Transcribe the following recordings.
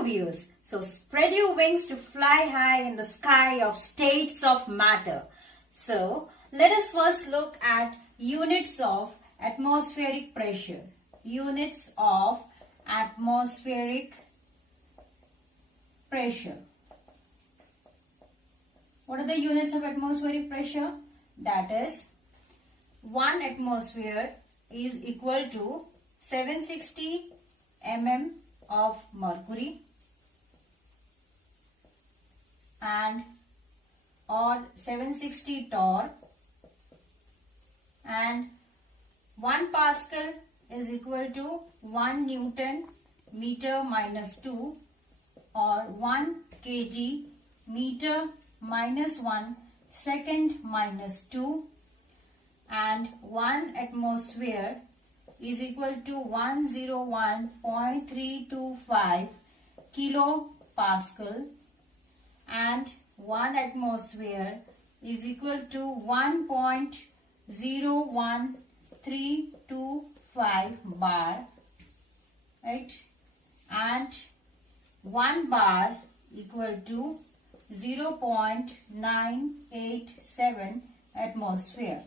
Hello viewers, so spread your wings to fly high in the sky of states of matter. So let us first look at units of atmospheric pressure. Units of atmospheric pressure. What are the units of atmospheric pressure? That is, 1 atmosphere is equal to 760 mm of mercury and or 760 torr, and 1 Pascal is equal to 1 Newton meter minus 2 or 1 kg meter minus 1 second minus 2, and 1 atmosphere is equal to 101.325 kilopascal, and 1 atmosphere is equal to 1.01325 bar, right? And 1 bar equal to 0.987 atmosphere.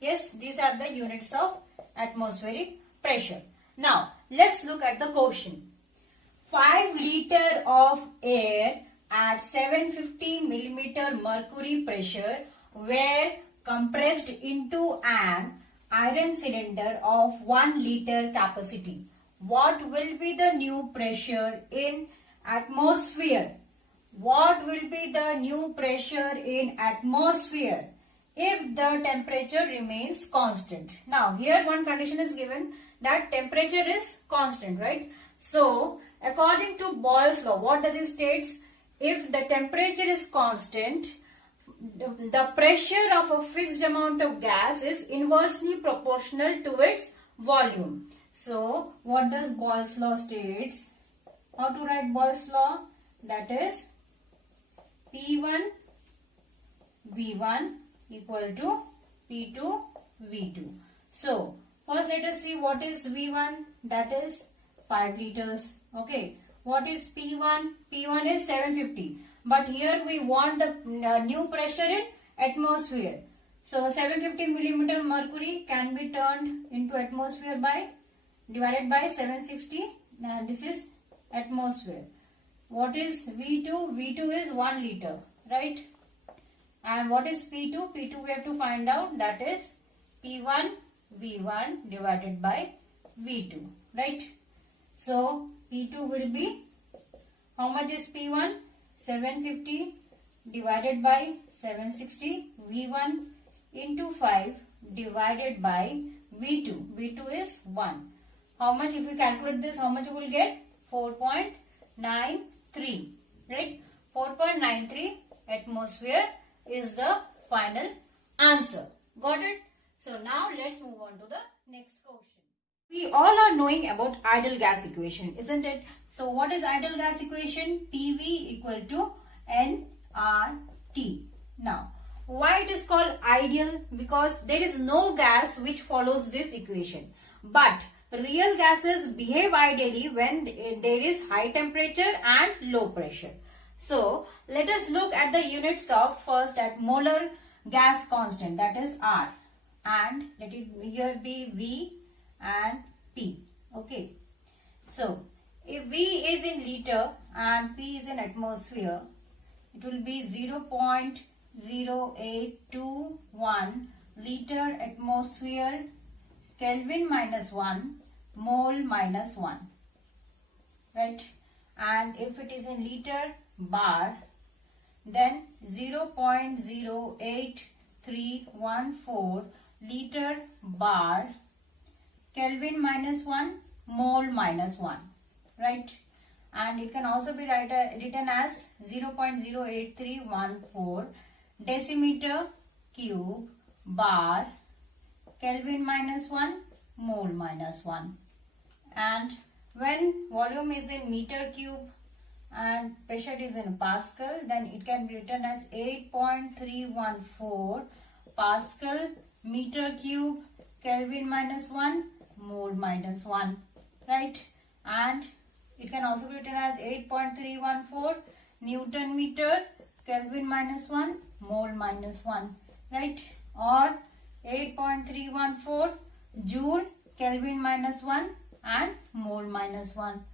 Yes, these are the units of atmospheric pressure. Now, let's look at the question. 5 liter of air at 750 millimeter mercury pressure were compressed into an iron cylinder of 1 liter capacity. What will be the new pressure in atmosphere? What will be the new pressure in atmosphere if the temperature remains constant? Now, here one condition is given that temperature is constant, right? So, according to Boyle's law, what does it states? If the temperature is constant, the pressure of a fixed amount of gas is inversely proportional to its volume. So, what does Boyle's law states? How to write Boyle's law? That is P1 V1 equal to P2 V2. So, first let us see what is V1, that is 5 liters. Okay, what is P1? P1 is 750. But here we want the new pressure in atmosphere. So, 750 millimeter mercury can be turned into atmosphere by divided by 760. And this is atmosphere. What is V2? V2 is 1 liter, right? And what is P2? P2 we have to find out, that is P1 V1 divided by V2, right? So, P2 will be, how much is P1? 750 divided by 760, V1 into 5 divided by V2. V2 is 1. How much, if we calculate this, how much we will get? 4.93, right? 4.93 atmosphere is the final answer. Got it? So now let's move on to the next question. We all are knowing about ideal gas equation, isn't it? So what is ideal gas equation? PV equal to nRT. Now, why it is called ideal? Because there is no gas which follows this equation. But real gases behave ideally when there is high temperature and low pressure. So, let us look at the units of first at molar gas constant, that is R, and let it here be V and P. Okay. So, if V is in liter and P is in atmosphere, it will be 0.0821 liter atmosphere Kelvin minus 1 mole minus 1, right? And if it is in liter bar, then 0.08314 liter bar Kelvin minus 1 mole minus 1, right? And it can also be written as 0.08314 decimeter cube bar Kelvin minus 1 mole minus 1. And when volume is in meter cube and pressure is in Pascal, then it can be written as 8.314 Pascal meter cube Kelvin minus 1 mole minus 1, right? And It can also be written as 8.314 Newton meter, Kelvin minus 1, mole minus 1, right? Or 8.314 Joule, Kelvin minus 1 and mole minus 1.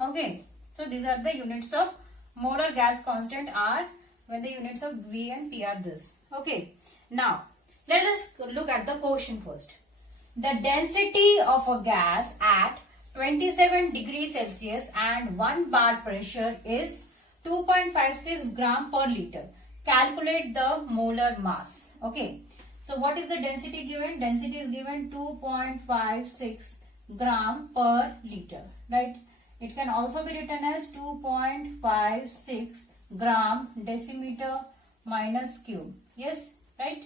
Okay. So these are the units of molar gas constant R when the units of V and P are this. Okay. Now, let us look at the quotient first. The density of a gas at 27 degrees Celsius and 1 bar pressure is 2.56 gram per liter. Calculate the molar mass. Okay. So what is the density given? Density is given 2.56 gram per liter. Right. It can also be written as 2.56 gram decimeter minus cube. Yes. Right.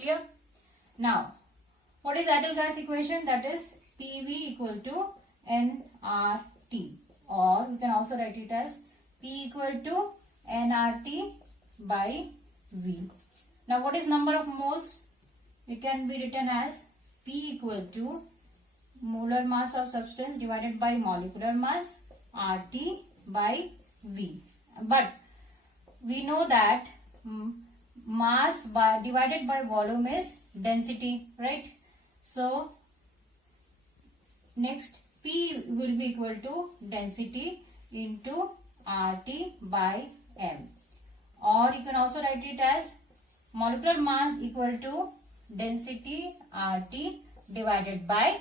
Clear? Now, what is ideal gas equation? That is PV equal to nRT, or we can also write it as P equal to nRT by V. Now, what is number of moles? It can be written as P equal to molar mass of substance divided by molecular mass, RT by V. But we know that mass divided by volume is density, right? So next P will be equal to density into RT by M, or you can also write it as molecular mass equal to density RT divided by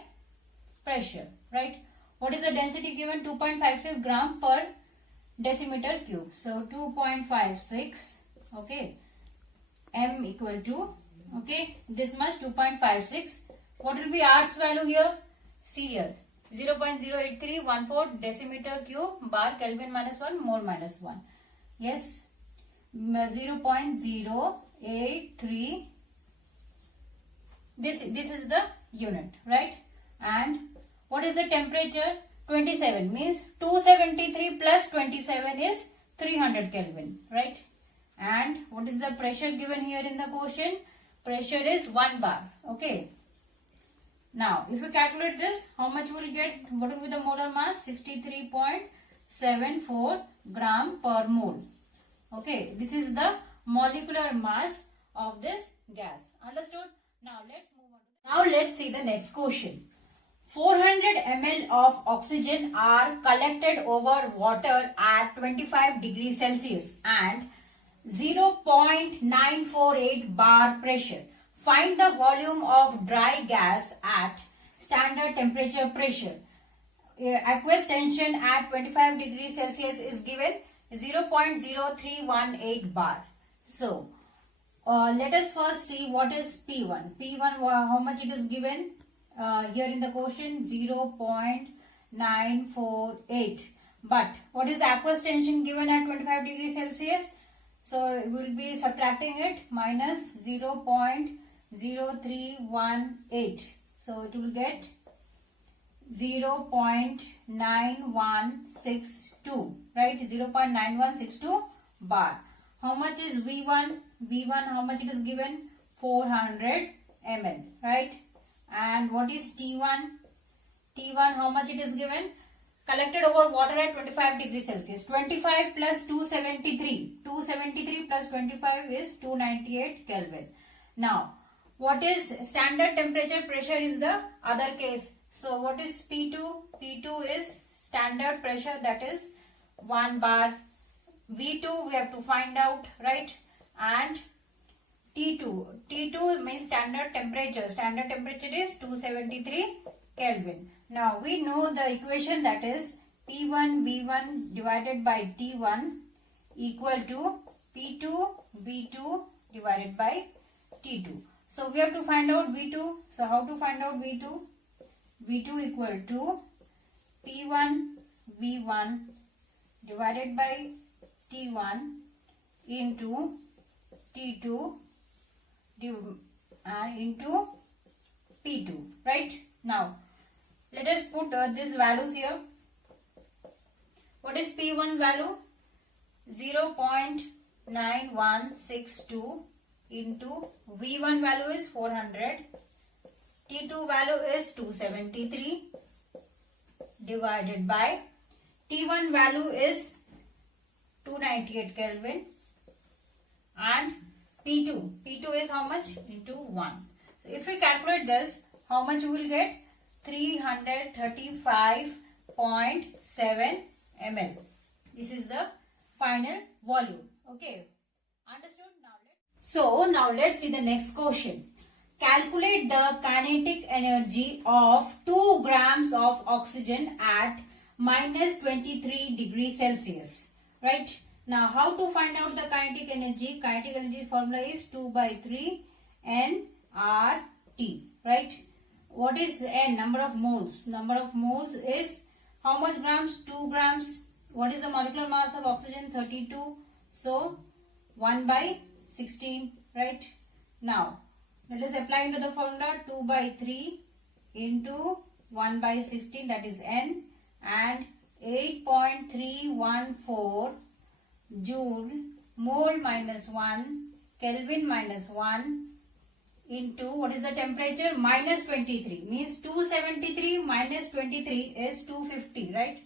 pressure, right? What is the density given? 2.56 gram per decimeter cube. So 2.56, okay, M equal to, okay, this much 2.56. What will be R's value here? See here, 0.08314 decimeter cube bar Kelvin minus 1 mole minus 1. Yes, 0.083. This is the unit, right? And what is the temperature? 27 means 273 plus 27 is 300 Kelvin, right? And what is the pressure given here in the quotient? Pressure is 1 bar. Okay. Now, if you calculate this, how much will get? What will be the molar mass? 63.74 gram per mole. Okay. This is the molecular mass of this gas. Understood? Now, let's move on. Now, let's see the next question. 400 ml of oxygen are collected over water at 25 degrees Celsius and 0.948 bar pressure. Find the volume of dry gas at standard temperature pressure. Aqueous tension at 25 degrees Celsius is given 0.0318 bar. So, let us first see what is P1. P1, how much it is given? Here in the quotient, 0.948. But what is the aqueous tension given at 25 degrees Celsius? So we will be subtracting it, minus 0.0318. So it will get 0.9162, right? 0.9162 bar. How much is V1? V1, how much it is given? 400 ml, right? And what is T1? T1, how much it is given? Collected over water at 25 degrees Celsius. 25 plus 273. 273 plus 25 is 298 Kelvin. Now, what is standard temperature pressure is the other case. So, what is P2? P2 is standard pressure, that is 1 bar. V2 we have to find out, right? And T2. T2 means standard temperature. Standard temperature is 273 Kelvin. Now we know the equation, that is P1 V1 divided by T1 equal to P2 V2 divided by T2. So we have to find out V2. So how to find out V2? V2 equal to P1 V1 divided by T1 into T2 into P2, right? Now, let us put these values here. What is P1 value? 0.9162 into V1 value is 400. T2 value is 273 divided by T1 value is 298 Kelvin and P2 is how much? Into 1. So if we calculate this, how much we will get? 335.7 ml. This is the final volume. Okay. Understood? Now let's see the next question. Calculate the kinetic energy of 2 grams of oxygen at minus 23 degrees Celsius. Right? Now how to find out the kinetic energy? Kinetic energy formula is 2 by 3 nRT. Right? What is N? Number of moles. Number of moles is how much grams? 2 grams. What is the molecular mass of oxygen? 32. So 1 by 16. Right? Now let us apply into the formula 2 by 3 into 1 by 16, that is N, and 8.314 joule mole minus 1 Kelvin minus 1 into what is the temperature? Minus 23, means 273 minus 23 is 250, right?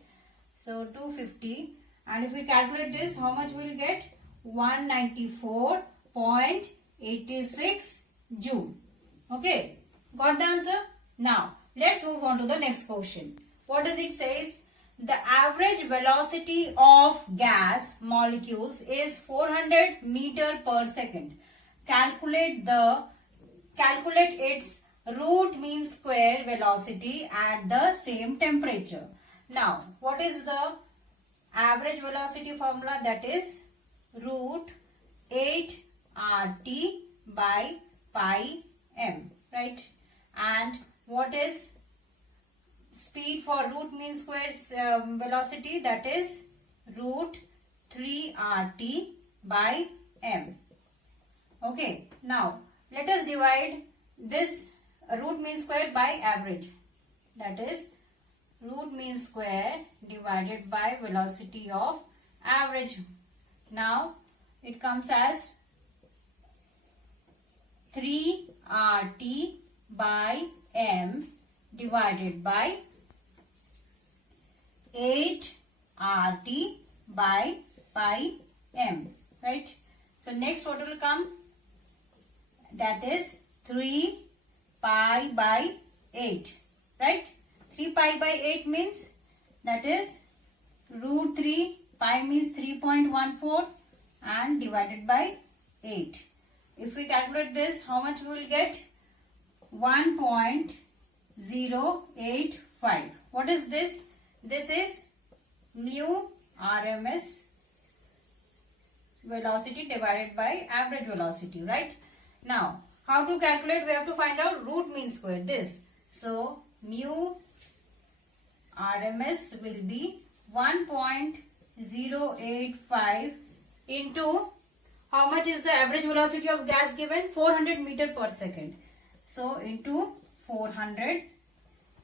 So 250, and if we calculate this, how much we will get? 194.86 joule. Okay, got the answer? Now let's move on to the next question. What does it say? The average velocity of gas molecules is 400 meter per second. Calculate its root mean square velocity at the same temperature. Now what is the average velocity formula? That is root 8 RT by pi m, right? And what is speed for root mean square velocity? That is root 3 RT by m. Okay, now let us divide this root mean square by average. That is root mean square divided by velocity of average. Now it comes as 3 RT by m divided by 8 RT by pi m, right? So next what will come? That is 3 pi by 8, right? 3 pi by 8 means that is root 3, pi means 3.14 and divided by 8. If we calculate this, how much we will get? 1.085. What is this? This is mu RMS velocity divided by average velocity, right? Now, how to calculate? We have to find out root mean square. This. So, mu RMS will be 1.085 into how much is the average velocity of gas given? 400 meter per second. So into 400,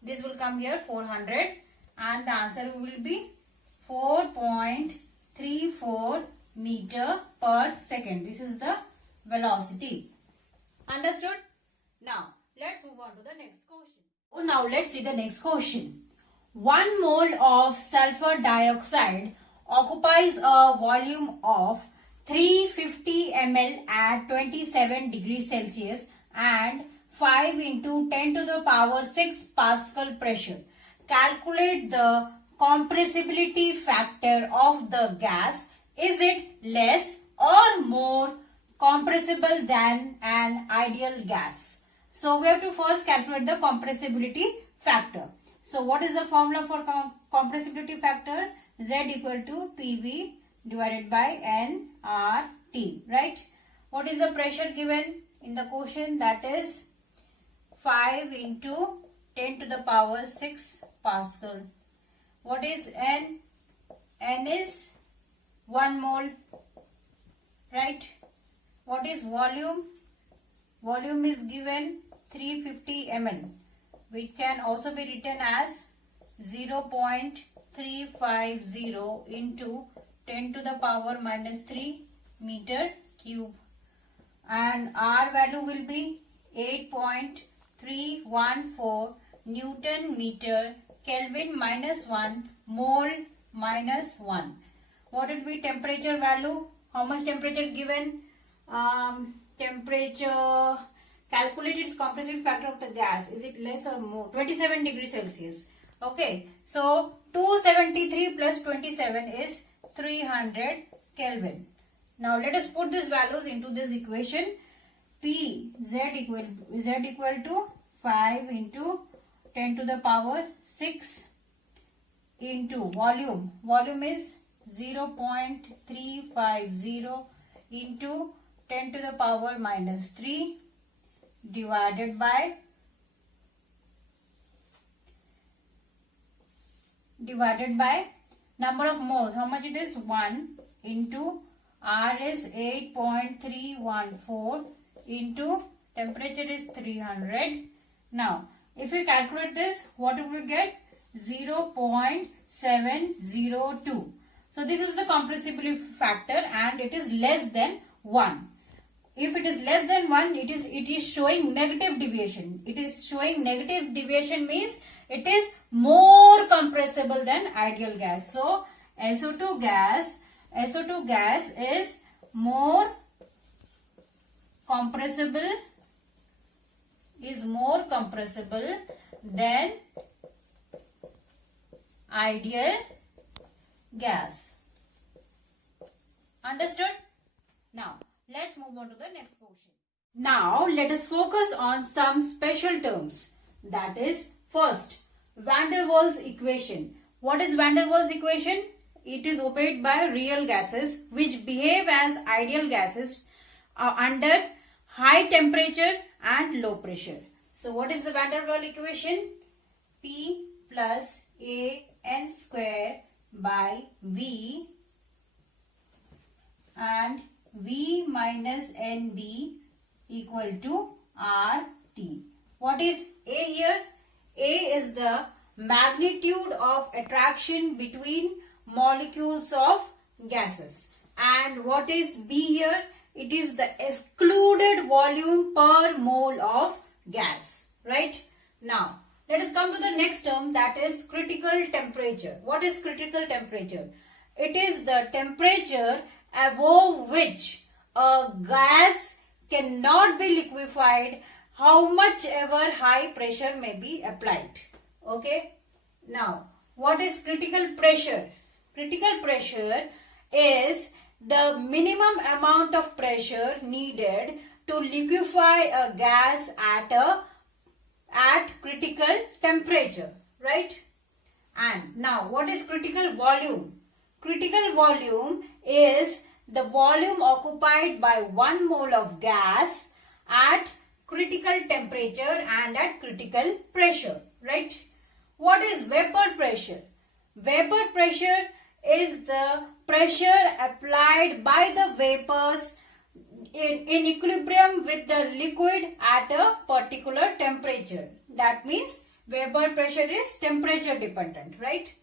this will come here 400, and the answer will be 4.34 meter per second. This is the velocity. Understood? Now let's move on to the next question. Now let's see the next question. 1 mole of sulfur dioxide occupies a volume of 350 ml at 27 degrees Celsius and 5 into 10 to the power 6 Pascal pressure. Calculate the compressibility factor of the gas. Is it less or more compressible than an ideal gas? So we have to first calculate the compressibility factor. So what is the formula for compressibility factor? Z equal to PV divided by nRT, right? What is the pressure given in the question? That is 5 into 10 to the power 6 Pascal. What is N? N is 1 mole, right? What is volume? Volume is given 350 ml, which can also be written as 0.350 into 10 to the power minus 3 meter cube, and R value will be 8.314 Newton meter Kelvin minus 1, mole minus 1. What will be temperature value? How much temperature given? Temperature, calculate its compressive factor of the gas. Is it less or more? 27 degrees Celsius. Okay. So 273 plus 27 is 300 Kelvin. Now let us put these values into this equation. P z equal to 5 into 10 to the power 6 into volume. Volume is 0.350 into 10 to the power minus 3 divided by number of moles. How much it is? 1 into R is 8.314 into temperature is 300. Now, if we calculate this, what will we get? 0.702. So, this is the compressibility factor and it is less than 1. If it is less than 1, it is showing negative deviation. It is showing negative deviation means it is more compressible than ideal gas. So, SO2 gas is more compressible than ideal gas. Understood? Now, let's move on to the next portion. Now, let us focus on some special terms. That is, first, Van der Waals equation. What is Van der Waals equation? It is obeyed by real gases which behave as ideal gases under high temperature and low pressure. So, what is the Van der Waals equation? P plus A n square by V and V minus NB equal to RT. What is A here? A is the magnitude of attraction between molecules of gases. And what is B here? It is the excluded volume per mole of gas. Right? Now, let us come to the next term, that is critical temperature. What is critical temperature? It is the temperature above which a gas cannot be liquefied how much ever high pressure may be applied. Okay. Now, what is critical pressure? Critical pressure is the minimum amount of pressure needed to liquefy a gas at critical temperature, right? And now, what is critical volume? Critical volume is the volume occupied by 1 mole of gas at critical temperature and at critical pressure, right? What is vapor pressure? Vapor pressure is the pressure applied by the vapors in equilibrium with the liquid at a particular temperature. That means vapor pressure is temperature dependent, right?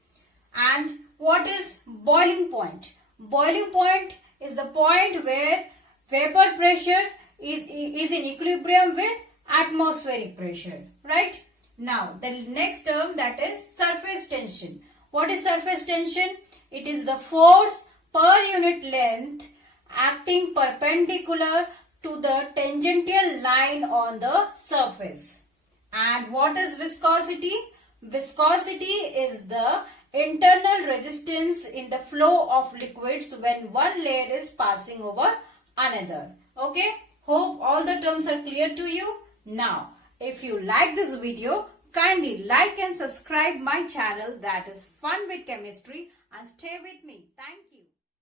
And what is boiling point? Boiling point is the point where vapor pressure is in equilibrium with atmospheric pressure, right? Now, the next term, that is surface tension. What is surface tension? It is the force per unit length acting perpendicular to the tangential line on the surface. And what is viscosity? Viscosity is the internal resistance in the flow of liquids when one layer is passing over another. Okay? Hope all the terms are clear to you. Now, if you like this video, kindly like and subscribe my channel, that is Fun with Chemistry, and stay with me. Thank you.